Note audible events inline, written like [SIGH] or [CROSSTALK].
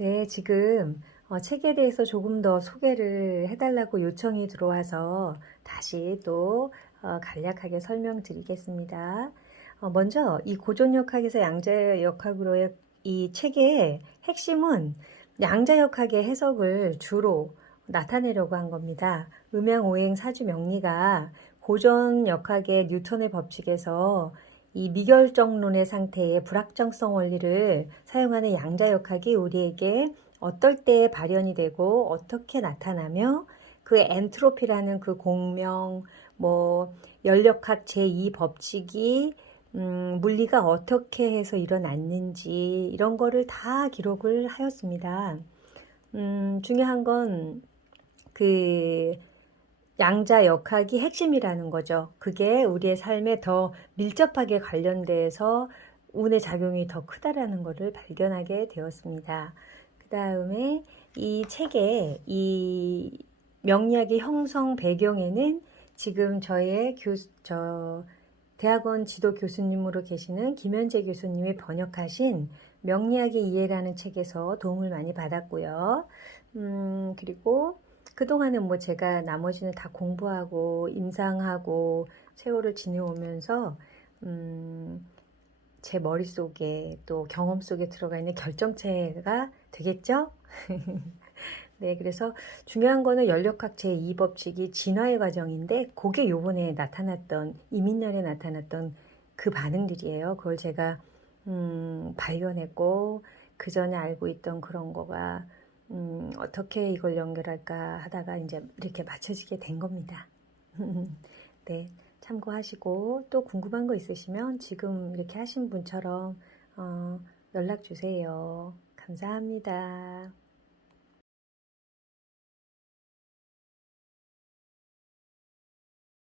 네, 지금 어, 책에 대해서 조금 더 소개를 해달라고 요청이 들어와서 다시 또 어, 간략하게 설명드리겠습니다. 어, 먼저 이 고전역학에서 양자역학으로의 이 책의 핵심은 양자역학의 해석을 주로 나타내려고 한 겁니다. 음양오행 사주명리가 고전역학의 뉴턴의 법칙에서 이 미결정론의 상태의 불확정성 원리를 사용하는 양자역학이 우리에게 어떨 때 발현이 되고 어떻게 나타나며 그 엔트로피라는 그 공명, 뭐 연력학 제2 법칙이 음, 물리가 어떻게 해서 일어났는지 이런 거를 다 기록을 하였습니다. 음, 중요한 건 그 양자 역학이 핵심이라는 거죠. 그게 우리의 삶에 더 밀접하게 관련돼서 운의 작용이 더 크다라는 것을 발견하게 되었습니다. 그 다음에 이 책의 이 명리학의 형성 배경에는 지금 저의 교, 저, 대학원 지도 교수님으로 계시는 김현재 교수님이 번역하신 명리학의 이해라는 책에서 도움을 많이 받았고요. 음, 그리고 그동안은 뭐 제가 나머지는 다 공부하고 임상하고 세월을 지내오면서 음, 제 머릿속에 또 경험 속에 들어가 있는 결정체가 되겠죠? [LAUGHS] 네, 그래서 중요한 거는 연력학 제2법칙이 진화의 과정인데 그게 요번에 나타났던 이민년에 나타났던 그 반응들이에요. 그걸 제가 음, 발견했고 그 전에 알고 있던 그런 거가 음, 어떻게 이걸 연결할까 하다가 이제 이렇게 맞춰지게 된 겁니다. [LAUGHS] 네, 참고하시고 또 궁금한 거 있으시면 지금 이렇게 하신 분처럼 어, 연락 주세요. 감사합니다.